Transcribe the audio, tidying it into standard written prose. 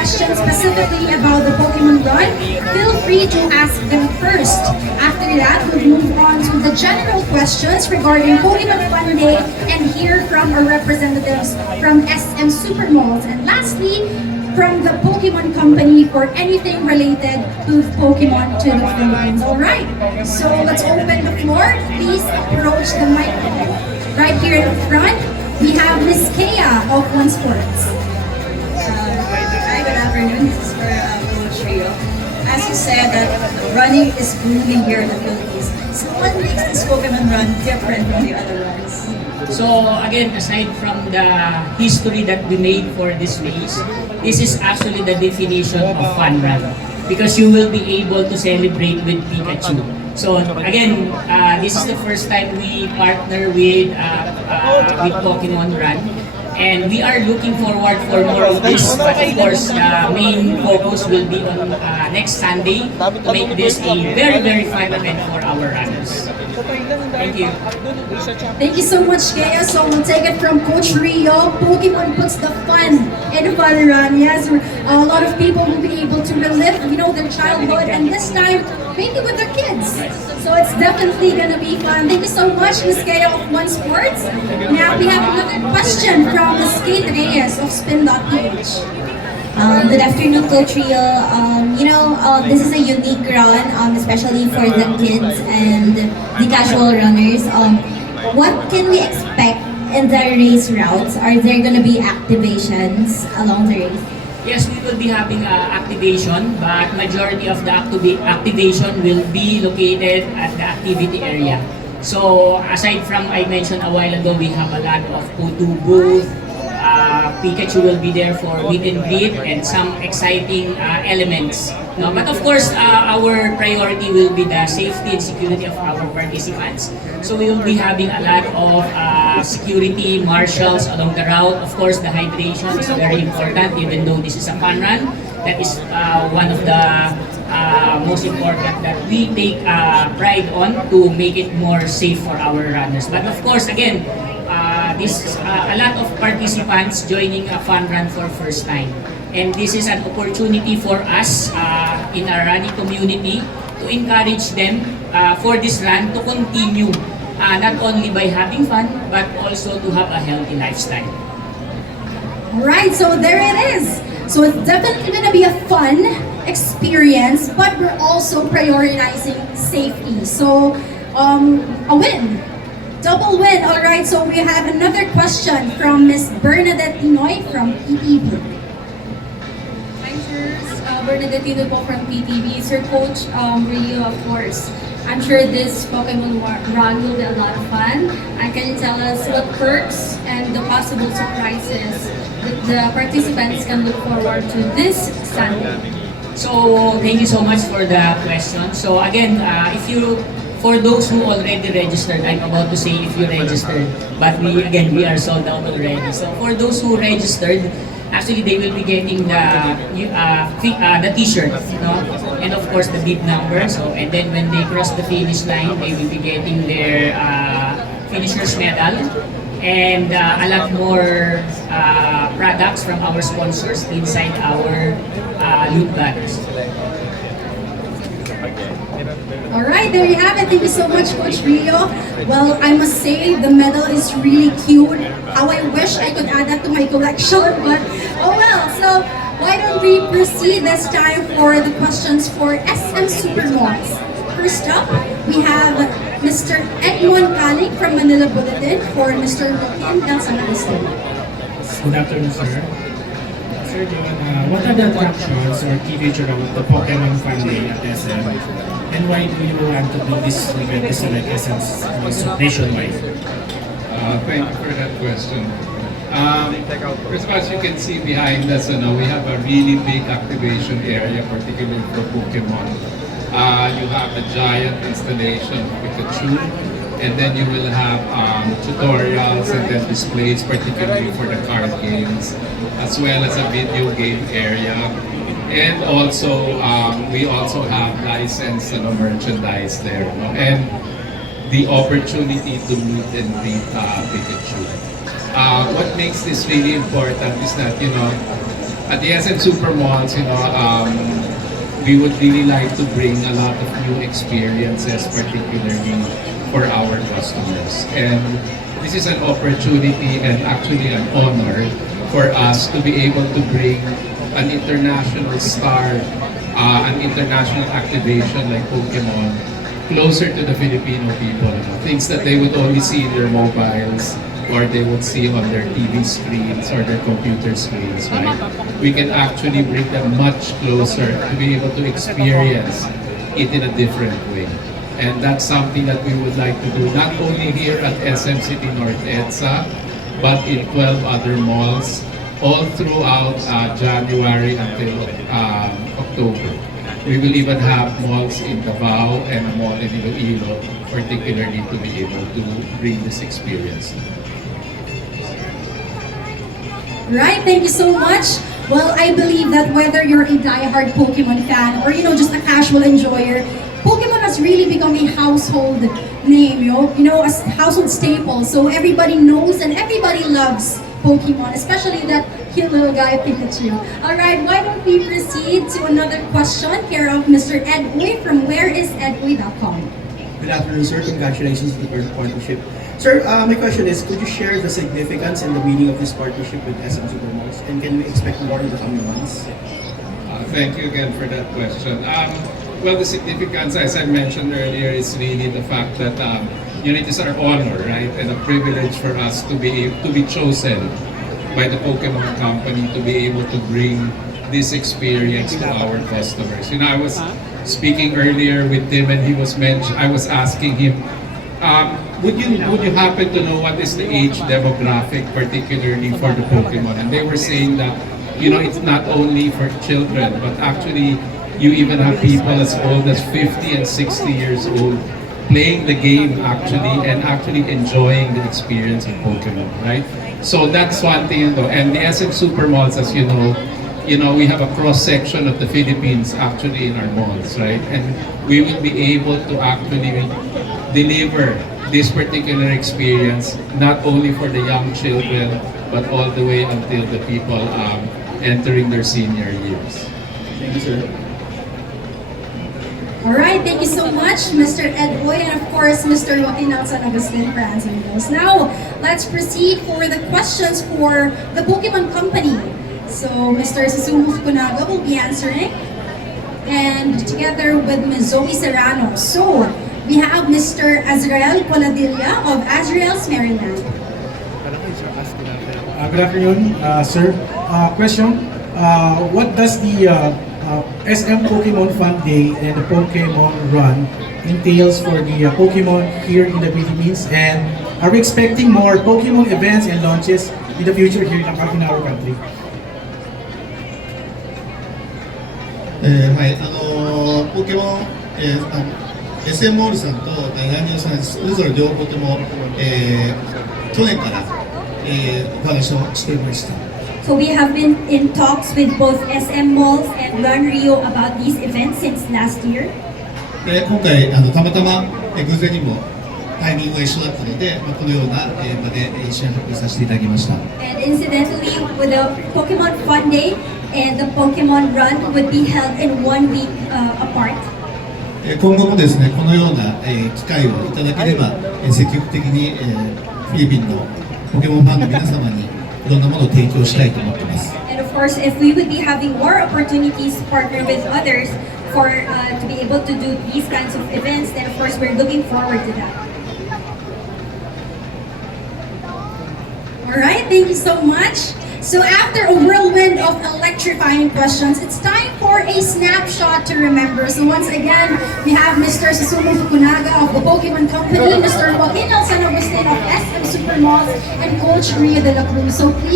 questions specifically about the Pokemon Run, feel free to ask them first. After that, we'll move on to the general questions regarding Pokemon Fun Day and hear from our representatives from SM Supermalls. And lastly, from the Pokemon Company for anything related to Pokemon to the Philippines. Alright, so let's open the floor. Please approach the microphone. Right here in the front, we have Miss Kea of One Sports. Hi, good afternoon. This is for Coach Rio. As you said, that running is booming here in the Philippines. So what makes this Pokemon Run different from the other runs? So again, aside from the history that we made for this race, this is actually the definition of fun run because you will be able to celebrate with Pikachu. So again, this is the first time we partner with Pokemon Run. And we are looking forward for more of this, but of course, the main focus will be on next Sunday to make this a very, very fun event for our runners. Thank you. Thank you so much, Kea. So we'll take it from Coach Rio. Pokemon puts the fun in Fun Run. Yes, a lot of people will be able to relive, their childhood, and this time, maybe with their kids. So it's definitely gonna be fun. Thank you so much, Ms. Kea of One Sports. Now we have another question from Ms. Kate Reyes of Spin.ph. Good afternoon, Coach Rio. This is a unique run, especially for the kids and the casual runners. What can we expect in the race routes? Are there going to be activations along the race? Yes, we will be having activation, but majority of the activation will be located at the activity area. So aside from I mentioned a while ago, we have a lot of photo booth. Pikachu will be there for meet and greet and some exciting elements. No, but of course, our priority will be the safety and security of our participants. So we will be having a lot of security marshals along the route. Of course, the hydration is very important, even though this is a fun run. That is one of the most important that we take pride on to make it more safe for our runners. But of course, again, this is a lot of participants joining a fun run for first time. And this is an opportunity for us in our running community to encourage them for this run to continue not only by having fun, but also to have a healthy lifestyle. Alright, so there it is. So it's definitely going to be a fun experience, but we're also prioritizing safety. So, a win. Double win. Alright, so we have another question from Miss Bernadette Tinoy from PTV. Hi, sirs. Bernadette Tinoy po from PTV. Sir Coach Rio, of course. I'm sure this Pokemon run will be a lot of fun. Can you tell us what perks and the possible surprises that the participants can look forward to this Sunday? So, thank you so much for the question. So again, for those who already registered, I'm about to say if you registered, but we are sold out already. So for those who registered, actually they will be getting the T-shirt, and of course the bib number. So and then when they cross the finish line, they will be getting their finisher's medal and a lot more products from our sponsors inside our loot bags. Alright, there you have it. Thank you so much, Coach Rio. Well, I must say, the medal is really cute. How I wish I could add that to my collection, but oh well. So, why don't we proceed this time for the questions for SM Supermalls. First up, we have Mr. Edmond Calic from Manila Bulletin for Mr. Joaquin El Sanadista. Good afternoon, sir. Sir John, what are the attractions or key features of the Pokemon Fun Day at SM? And why do you want to do this event to select SM's nationwide? Thank you for that question. First of all, as you can see behind us, we have a really big activation area, particularly for Pokemon. You have a giant installation of Pikachu, and then you will have tutorials and then displays, particularly for the card games, as well as a video game area. And also, we also have licensed merchandise there, and the opportunity to meet and greet Pikachu. What makes this really important is that, At the SM Supermalls, we would really like to bring a lot of new experiences, particularly for our customers. And this is an opportunity and actually an honor for us to be able to bring an international star, an international activation like Pokemon closer to the Filipino people. Things that they would only see in their mobiles or they would see on their TV screens or their computer screens, right? We can actually bring them much closer to be able to experience it in a different way. And that's something that we would like to do not only here at SM City North EDSA, but in 12 other malls all throughout January until October. We will even have malls in Davao and a mall in Iloilo, particularly to be able to bring this experience. Right, thank you so much. Well, I believe that whether you're a die-hard Pokemon fan or just a casual enjoyer, Pokemon has really become a household name, a household staple. So everybody knows and everybody loves Pokemon, especially that cute little guy Pikachu. Alright, why don't we proceed to another question care of Mr. Ed Uy from whereisedway.com. Good afternoon, sir. Congratulations on the partnership. Sir, my question is, could you share the significance and the meaning of this partnership with SM Supermalls? And can we expect more in the coming months? Thank you again for that question. Well, the significance, as I mentioned earlier, is really the fact that it is our honor, right, and a privilege for us to be chosen by the Pokemon Company to be able to bring this experience to our customers. I was speaking earlier with Tim, and I was asking him, would you happen to know what is the age demographic, particularly for the Pokemon? And they were saying that it's not only for children, but actually you even have people as old as 50 and 60 years old playing the game and actually enjoying the experience of Pokemon, right? So that's one thing, and the SM Supermalls, as you know, we have a cross section of the Philippines actually in our malls, right? And we will be able to actually deliver this particular experience not only for the young children, but all the way until the people entering their senior years. Thank you, sir. Alright, thank you so much, Mr. Ed Uy, and of course, Mr. Joaquin San Agustin for answering those. Now, let's proceed for the questions for the Pokemon Company. So, Mr. Susumu Fukunaga will be answering, and together with Ms. Zoe Serrano. So, we have Mr. Azrael Poladilla of Azrael's Maryland. Good afternoon, sir. Question, what does the SM Pokemon Fun Day and the Pokemon Run entails for the Pokemon here in the Philippines? And are we expecting more Pokemon events and launches in the future here in our country? はい、ポケモン、SM モールさんとランニングさん、それぞれ両方とも、去年から、お話をしていました。So we have been in talks with both SM Malls and Run Rio about these events since last year. で今回たまたま、偶然にもタイミングが一緒だったので、このような、場で一緒に発表させていただきました。And incidentally, with the Pokemon Fun Day and the Pokemon Run would be held in 1 week apart. 今後もですね、このような、機会をいただければ、積極的に、フィリピンのポケモンファンの皆様にいろんなものを提供したいと思っています。And of course, if we would be having more opportunities to partner with others for to be able to do these kinds of events, then of course we're looking forward to that. Alright, thank you so much. So after a whirlwind of electrifying questions, it's time for a snapshot to remember. So once again, we have Mr. Susumu Fukunaga of the Pokemon Company, Mr. Joaquin San Agustin of SM Supermalls, and Coach Rio de la Cruz. So please